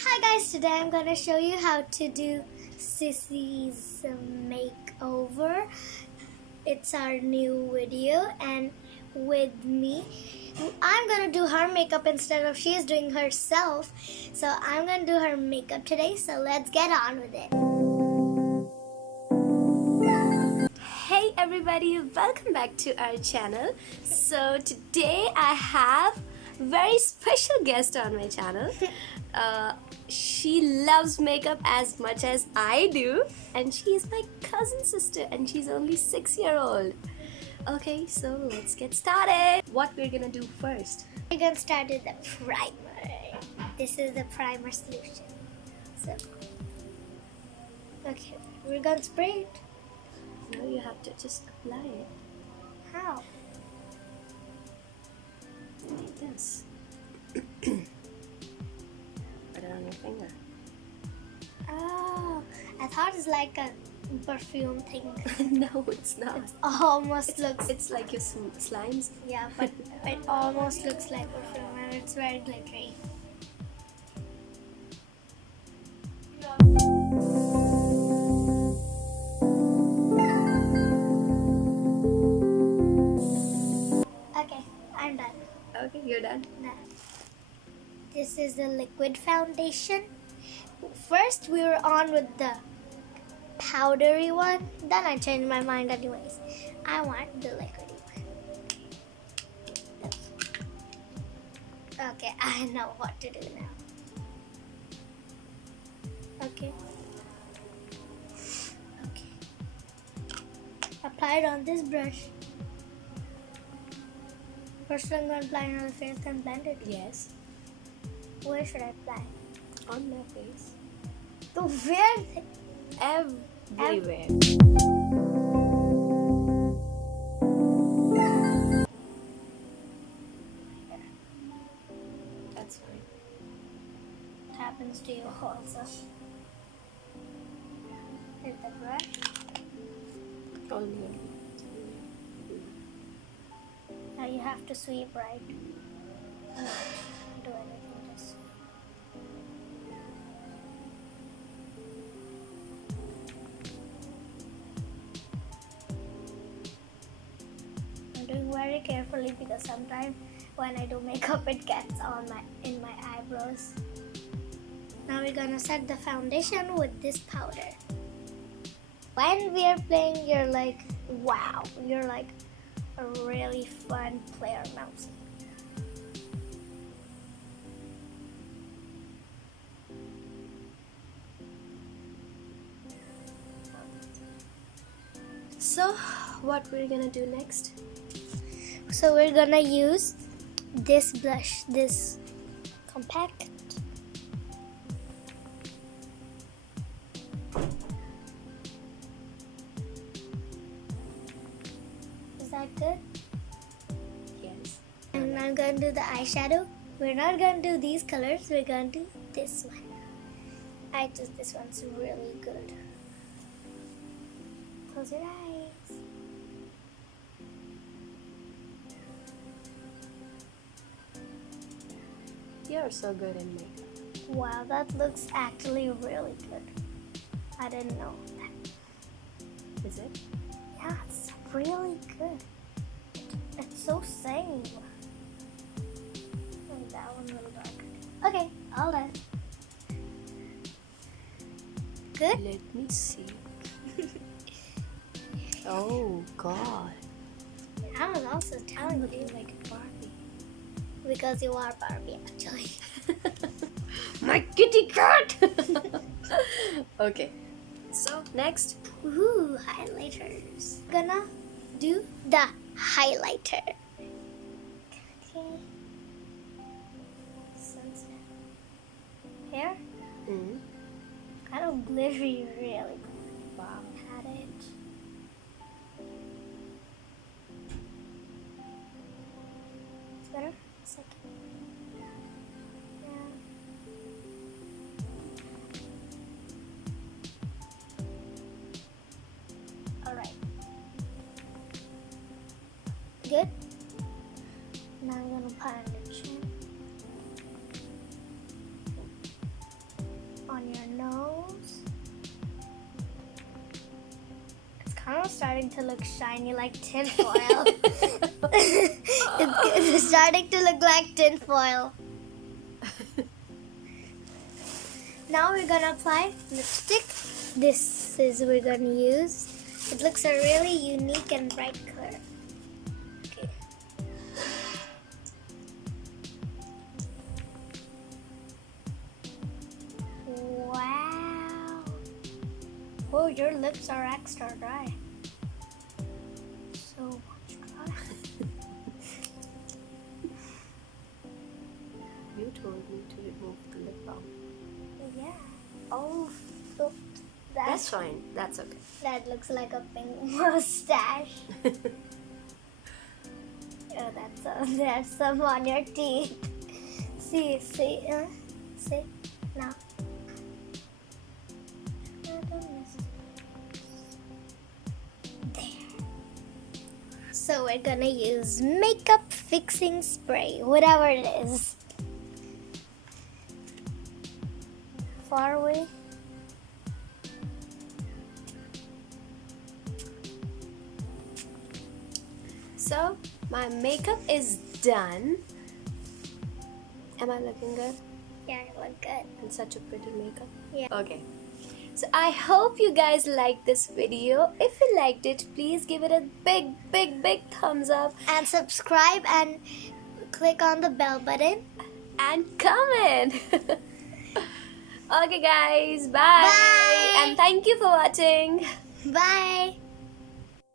Hi guys, today I'm gonna show you how to do Sissy's makeover. It's our new video, and with me, I'm gonna do her makeup instead of she's doing herself. So I'm gonna do her makeup today, so let's get on with it. Hey everybody, welcome back to our channel. So today I have a very special guest on my channel. She loves makeup as much as I do, and she's my cousin sister, and she's only 6-year-old. Okay, so let's get started. What we're gonna do first? We're gonna start with the primer. This is the primer solution. So, okay, we're gonna spray it. Now you have to just apply it How? like this. Put it on your finger. Oh, I thought it's like a perfume thing. No, it's not. It's like your slimes. yeah, but it almost looks like perfume, and it's very glittery. Okay, I'm done. Okay, you're done. Now, this is the liquid foundation. First, we were on with the powdery one. Then I changed my mind anyways. I want the liquidy one. Okay, I know what to do now. Okay. Apply it on this brush. First, I'm going to apply it on the face and blend it. Yes. Where should I apply? On my face. To where? Everywhere. That's fine. It happens to you also. Hit the brush. Only. Now you have to sweep right. No, do anything, just sweep. I'm doing very carefully because sometimes when I do makeup it gets in my eyebrows. Now we're gonna set the foundation with this powder. When we are playing, you're like, wow, you're like a really fun player mouse. So, what we're gonna do next? So we're gonna use this blush, this compact. Is that good? Yes. And I'm gonna do the eyeshadow. We're not gonna do these colors, we're gonna do this one. I just, this one's really good. Close your eyes. You're so good in makeup. Wow, that looks actually really good. I didn't know that. Is it? Yeah, it's really good. It's so same. And that one a little darker. Okay, all done. Good? Let me see. Oh God. I was also telling you Like a Barbie. because you are Barbie actually. My kitty cat! Okay. So, next. Ooh, highlighters. Gonna do the highlighter. Okay. Sunset. Here? Mm. Kind of glittery, really. Wow. Had it. It's better? Second. Yeah. Alright. Good? Now I'm gonna put on the chin. it's starting to look shiny like tinfoil. It's starting to look like tinfoil. Now we're gonna apply lipstick. This is we're gonna use. It looks a really unique and bright color. Okay. Wow. Oh, your lips are extra dry. So much dry. You told me to remove the lip balm. Yeah. Oh, so That's fine. That's okay. that looks like a pink mustache. Oh, that's some on your teeth. See, see now. There. So we're gonna use makeup fixing spray, whatever it is. Far away. So my makeup is done. Am I looking good? Yeah, you look good. And such a pretty makeup. Yeah. Okay. So I hope you guys liked this video. If you liked it, please give it a big thumbs up And subscribe and click on the bell button. and comment. Okay guys, bye. Bye. And thank you for watching. Bye.